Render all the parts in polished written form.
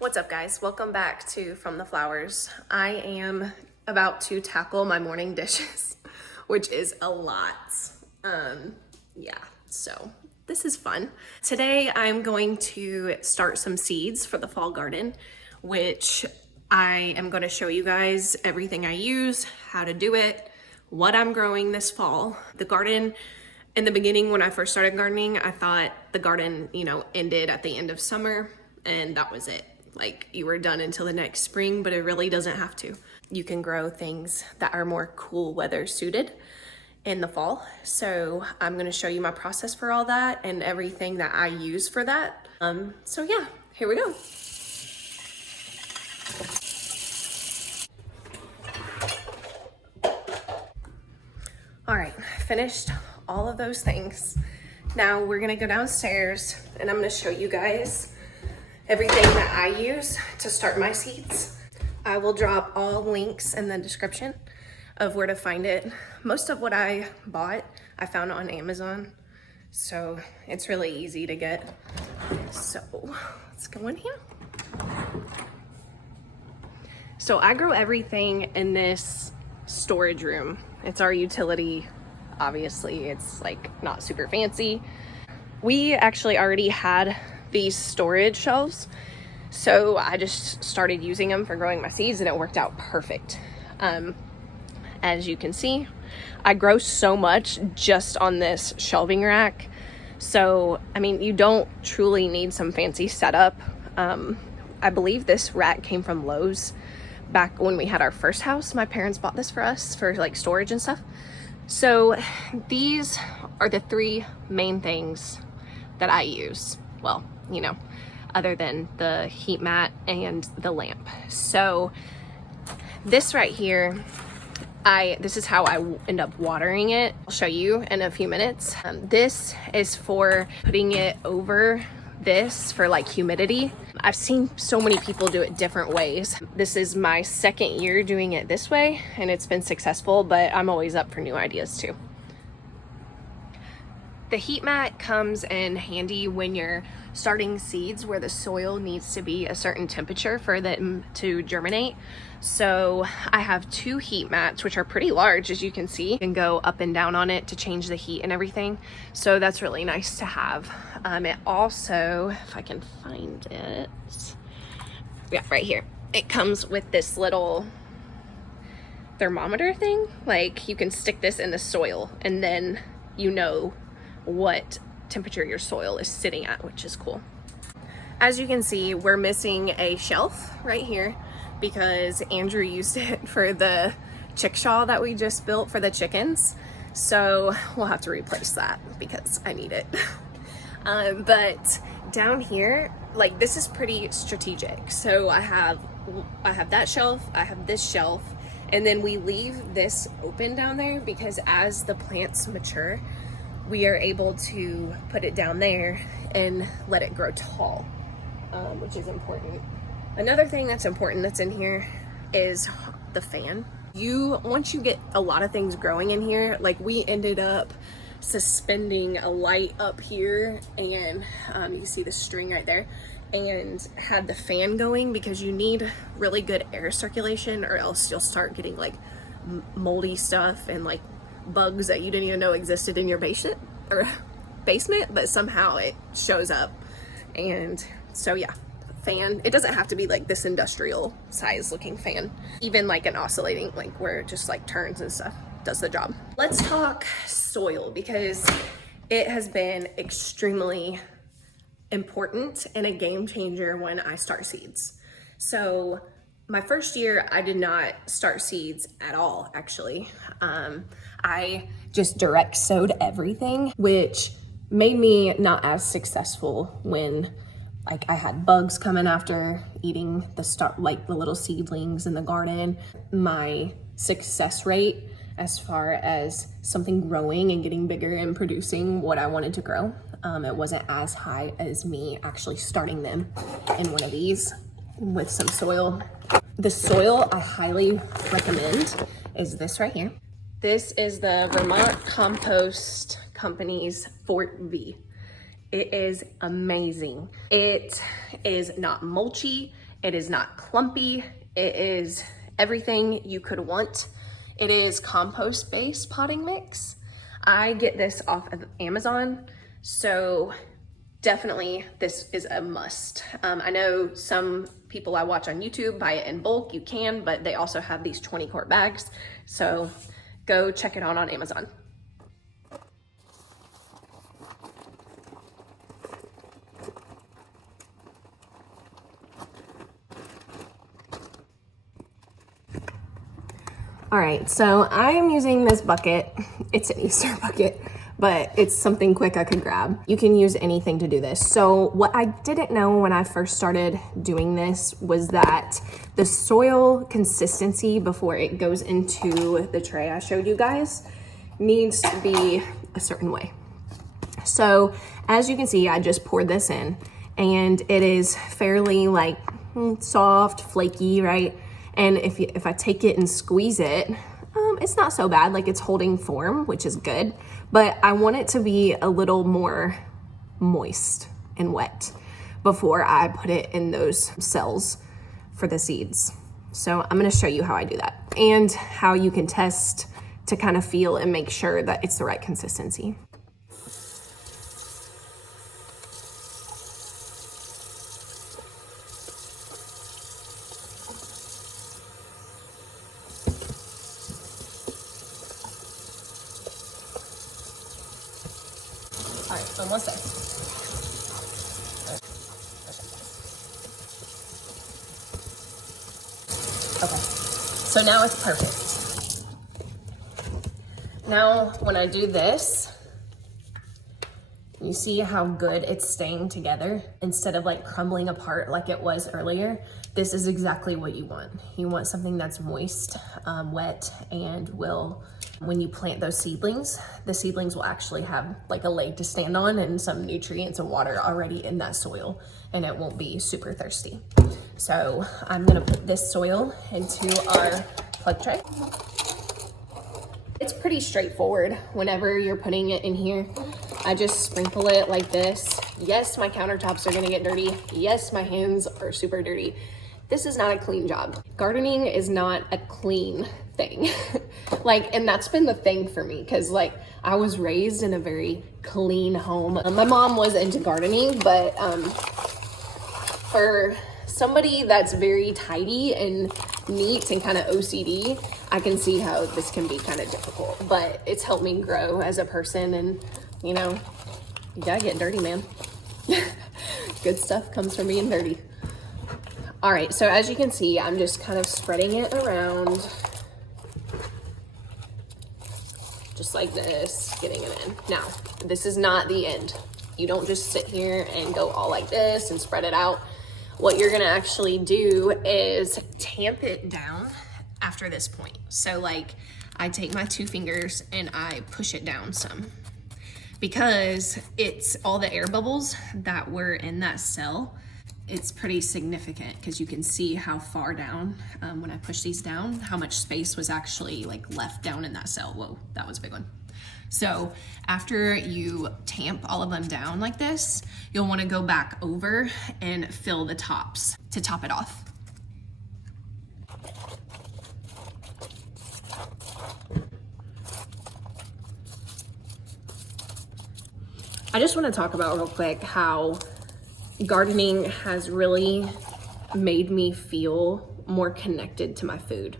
What's up, guys? Welcome back to From the Flowers. I am about to tackle my morning dishes, which is a lot. So this is fun. Today I'm going to start some seeds for the fall garden, which I am going to show you guys everything I use, how to do it, what I'm growing this fall. The garden, in the beginning when I first started gardening, I thought the garden, ended at the end of summer and that was it. Like you were done until the next spring, but it really doesn't have to. You can grow things that are more cool weather suited in the fall. So I'm gonna show you my process for all that and everything that I use for that. So yeah, here we go. All right, finished all of those things. Now we're gonna go downstairs and I'm gonna show you guys everything that I use to start my seeds. I will drop all links in the description of where to find it. Most of what I bought, I found on Amazon. So it's really easy to get. So let's go in here. So I grow everything in this storage room. It's our utility. Obviously, it's like not super fancy. We actually already had these storage shelves, so I just started using them for growing my seeds and it worked out perfect. As you can see, I grow so much just on this shelving rack, so I mean you don't truly need some fancy setup. I believe this rack came from Lowe's back when we had our first house. My parents bought this for us for like storage and stuff. So these are the three main things that I use. Well, other than the heat mat and the lamp. So this right here, this is how I end up watering it. I'll show you in a few minutes. This is for putting it over this for like humidity. I've seen so many people do it different ways. This is my second year doing it this way and it's been successful, but I'm always up for new ideas too. The heat mat comes in handy when you're starting seeds where the soil needs to be a certain temperature for them to germinate. So I have two heat mats, which are pretty large, as you can see. You can go up and down on it to change the heat and everything. So that's really nice to have. It also, if I can find it, yeah, right here. It comes with this little thermometer thing. Like you can stick this in the soil and then you know what temperature your soil is sitting at, which is cool. As you can see, we're missing a shelf right here because Andrew used it for the chickshaw that we just built for the chickens. So we'll have to replace that because I need it. But down here, like this is pretty strategic. So I have that shelf, I have this shelf, and then we leave this open down there because as the plants mature, we are able to put it down there and let it grow tall, which is important. Another thing that's important that's in here is the fan. Once you get a lot of things growing in here, like we ended up suspending a light up here and you can see the string right there and had the fan going because you need really good air circulation or else you'll start getting like moldy stuff and like bugs that you didn't even know existed in your basement, but somehow it shows up. And so yeah, fan. It doesn't have to be like this industrial size looking fan. Even like an oscillating, like where it just like turns and stuff, does the job. Let's talk soil because it has been extremely important and a game changer when I start seeds. So my first year, I did not start seeds at all, actually. I just direct sowed everything, which made me not as successful when like I had bugs coming after eating the little seedlings in the garden. My success rate as far as something growing and getting bigger and producing what I wanted to grow, it wasn't as high as me actually starting them in one of these with some soil. The soil I highly recommend is this right here. This is the Vermont Compost Company's Fort V. It is amazing. It is not mulchy. It is not clumpy. It is everything you could want. It is compost-based potting mix. I get this off of Amazon, so definitely this is a must. I know some people I watch on YouTube buy it in bulk. You can, but they also have these 20-quart bags. So go check it out on Amazon. All right, so I am using this bucket. It's an Easter bucket, but it's something quick I could grab. You can use anything to do this. So what I didn't know when I first started doing this was that the soil consistency before it goes into the tray I showed you guys needs to be a certain way. So as you can see, I just poured this in and it is fairly like soft, flaky, right? And if I take it and squeeze it, it's not so bad, like it's holding form, which is good, but I want it to be a little more moist and wet before I put it in those cells for the seeds. So I'm gonna show you how I do that and how you can test to kind of feel and make sure that it's the right consistency. All right, almost there. Okay, so now it's perfect. Now, when I do this, you see how good it's staying together instead of like crumbling apart like it was earlier. This is exactly what you want. You want something that's moist, wet, and will, when you plant those seedlings, the seedlings will actually have like a leg to stand on and some nutrients and water already in that soil, and it won't be super thirsty. So I'm gonna put this soil into our plug tray. It's pretty straightforward whenever you're putting it in here. I just sprinkle it like this. Yes, my countertops are gonna get dirty. Yes, my hands are super dirty. This is not a clean job. Gardening is not a clean thing. And that's been the thing for me, because like I was raised in a very clean home. My mom was into gardening, but for somebody that's very tidy and neat and kind of OCD, I can see how this can be kind of difficult, but it's helped me grow as a person. And you know, you gotta get dirty, man. Good stuff comes from being dirty. All right, so as you can see, I'm just kind of spreading it around just like this, getting it in. Now, this is not the end. You don't just sit here and go all like this and spread it out. What you're gonna actually do is tamp it down after this point. So like, I take my 2 fingers and I push it down some, because it's all the air bubbles that were in that cell. It's pretty significant because you can see how far down, when I push these down, how much space was actually like left down in that cell. Whoa, that was a big one. So after you tamp all of them down like this, you'll want to go back over and fill the tops to top it off. I just want to talk about real quick how gardening has really made me feel more connected to my food.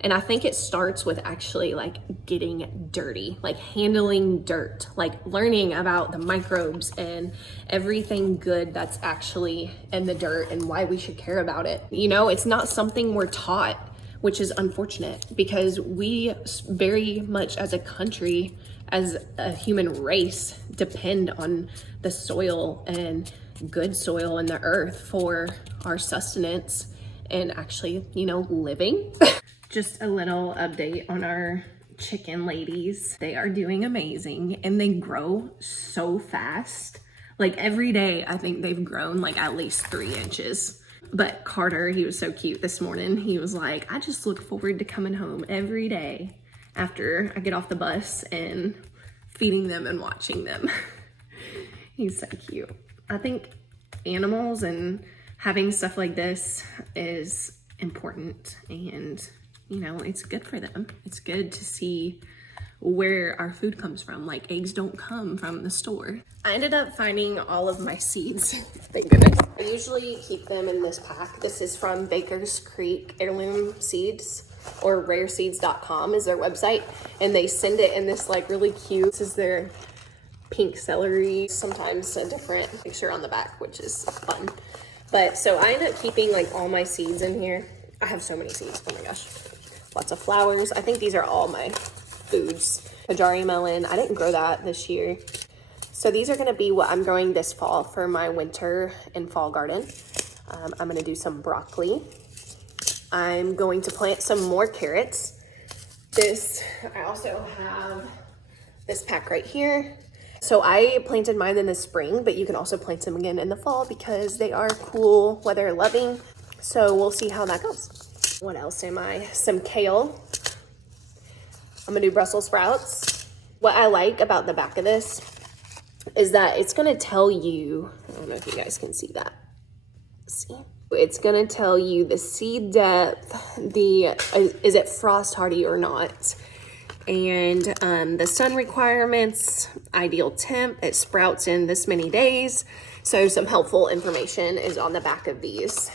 And I think it starts with actually like getting dirty, like handling dirt, like learning about the microbes and everything good that's actually in the dirt and why we should care about it. You know, it's not something we're taught, which is unfortunate, because we very much as a country, as a human race, depend on the soil and good soil in the earth for our sustenance and actually, you know, living. Just a little update on our chicken ladies. They are doing amazing and they grow so fast. Like every day, I think they've grown like at least 3 inches. But Carter, he was so cute this morning. He was like, I just look forward to coming home every day after I get off the bus and feeding them and watching them. He's so cute. I think animals and having stuff like this is important, and you know, it's good for them. It's good to see where our food comes from. Like, eggs don't come from the store. I ended up finding all of my seeds, thank goodness. I usually keep them in this pack. This is from Baker's Creek Heirloom Seeds, or rareseeds.com is their website, and they send it in this like really cute, this is their pink celery, sometimes a different picture on the back, which is fun. But so I end up keeping like all my seeds in here. I have so many seeds, oh my gosh. Lots of flowers. I think these are all my foods. Kajari melon, I didn't grow that this year. So these are gonna be what I'm growing this fall for my winter and fall garden. I'm gonna do some broccoli. I'm going to plant some more carrots. I also have this pack right here. So I planted mine in the spring, but you can also plant them again in the fall because they are cool weather loving. So we'll see how that goes. What else am I? Some kale. I'm gonna do Brussels sprouts. What I like about the back of this is that it's gonna tell you, I don't know if you guys can see that. See? It's gonna tell you the seed depth, is it frost hardy or not? And the sun requirements, ideal temp, it sprouts in this many days. So some helpful information is on the back of these.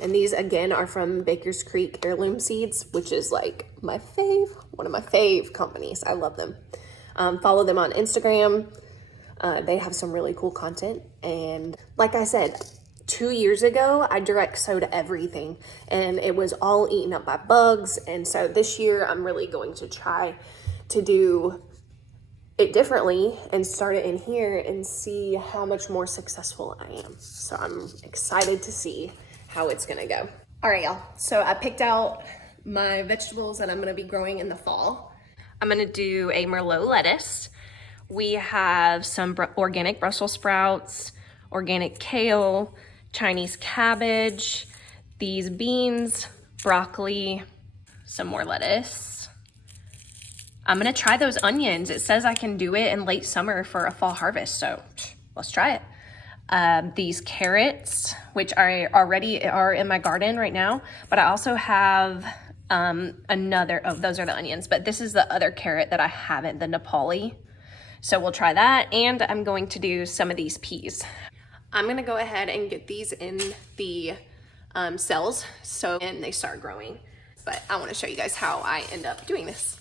And these again are from Baker's Creek Heirloom Seeds, which is like my fave, one of my fave companies. I love them. Follow them on Instagram. They have some really cool content. And like I said, 2 years ago, I direct sowed everything and it was all eaten up by bugs. And so this year I'm really going to try to do it differently and start it in here and see how much more successful I am. So I'm excited to see how it's gonna go. All right, y'all. So I picked out my vegetables that I'm gonna be growing in the fall. I'm gonna do a Merlot lettuce. We have some organic Brussels sprouts, organic kale, Chinese cabbage, these beans, broccoli, some more lettuce. I'm gonna try those onions. It says I can do it in late summer for a fall harvest, so let's try it. These carrots, which I already are in my garden right now, but I also have those are the onions, but this is the other carrot that I haven't, the Nepali. So we'll try that, and I'm going to do some of these peas. I'm gonna go ahead and get these in the cells and they start growing. But I wanna show you guys how I end up doing this.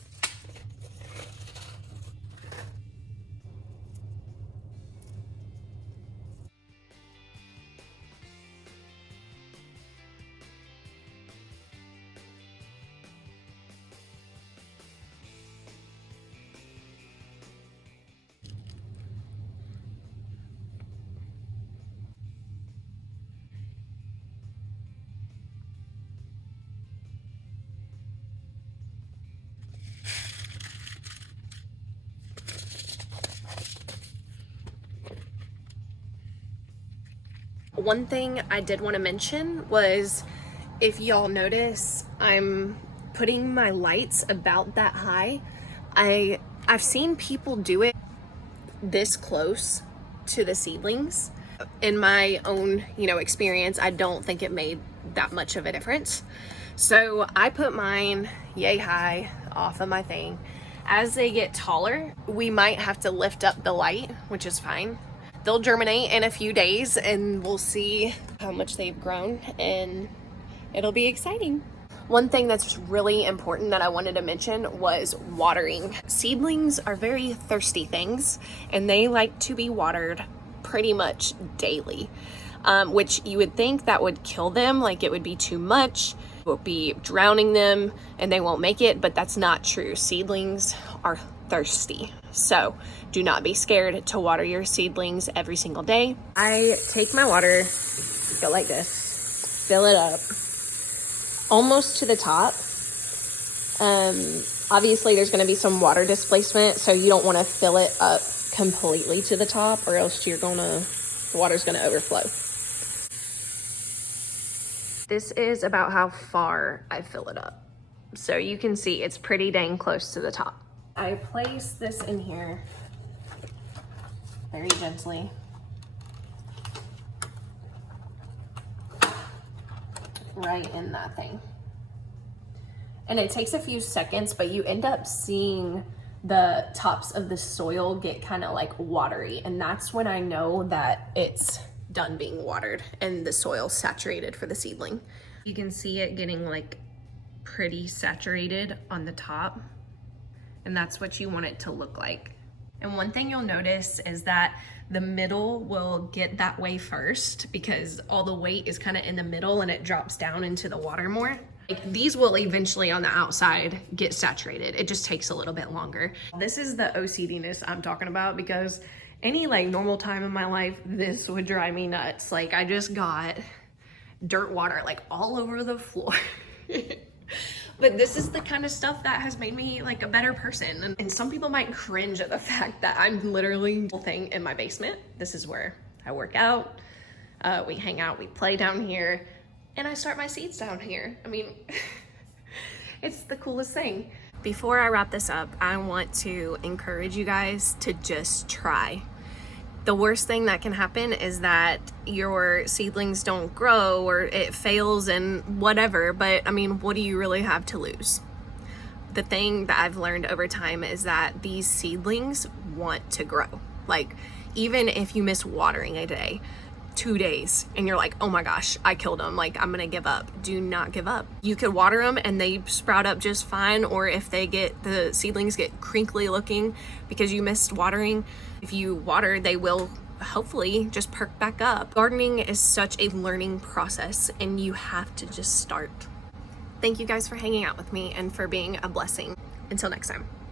One thing I did want to mention was, if y'all notice, I'm putting my lights about that high. I've seen people do it this close to the seedlings. In my own, experience, I don't think it made that much of a difference. So I put mine yay high off of my thing. As they get taller, we might have to lift up the light, which is fine. They'll germinate in a few days and we'll see how much they've grown, and it'll be exciting. One thing that's really important that I wanted to mention was watering. Seedlings are very thirsty things and they like to be watered pretty much daily, which you would think that would kill them, like it would be too much, it would be drowning them and they won't make it, but that's not true. Seedlings are thirsty. So do not be scared to water your seedlings every single day. I take my water, go like this, fill it up almost to the top. Obviously there's gonna be some water displacement, so you don't wanna fill it up completely to the top or else the water's gonna overflow. This is about how far I fill it up. So you can see it's pretty dang close to the top. I place this in here very gently. right in that thing. And it takes a few seconds, but you end up seeing the tops of the soil get kind of like watery. And that's when I know that it's done being watered and the soil saturated for the seedling. You can see it getting like pretty saturated on the top. And that's what you want it to look like. And one thing you'll notice is that the middle will get that way first because all the weight is kind of in the middle and it drops down into the water more. Like these will eventually on the outside get saturated. It just takes a little bit longer. This is the OCD-ness I'm talking about because any like normal time in my life, this would drive me nuts. Like I just got dirt water like all over the floor. But this is the kind of stuff that has made me like a better person. And some people might cringe at the fact that I'm literally the thing in my basement. This is where I work out, we hang out, we play down here, and I start my seeds down here. I mean, it's the coolest thing. Before I wrap this up, I want to encourage you guys to just try. The worst thing that can happen is that your seedlings don't grow or it fails and whatever, but I mean, what do you really have to lose? The thing that I've learned over time is that these seedlings want to grow. Like, even if you miss watering a day, 2 days, and you're like, oh my gosh, I killed them, like I'm gonna give up. Do not give up. You could water them and they sprout up just fine, or if the seedlings get crinkly looking because you missed watering, if you water, they will hopefully just perk back up. Gardening is such a learning process and you have to just start. Thank you guys for hanging out with me and for being a blessing. Until next time.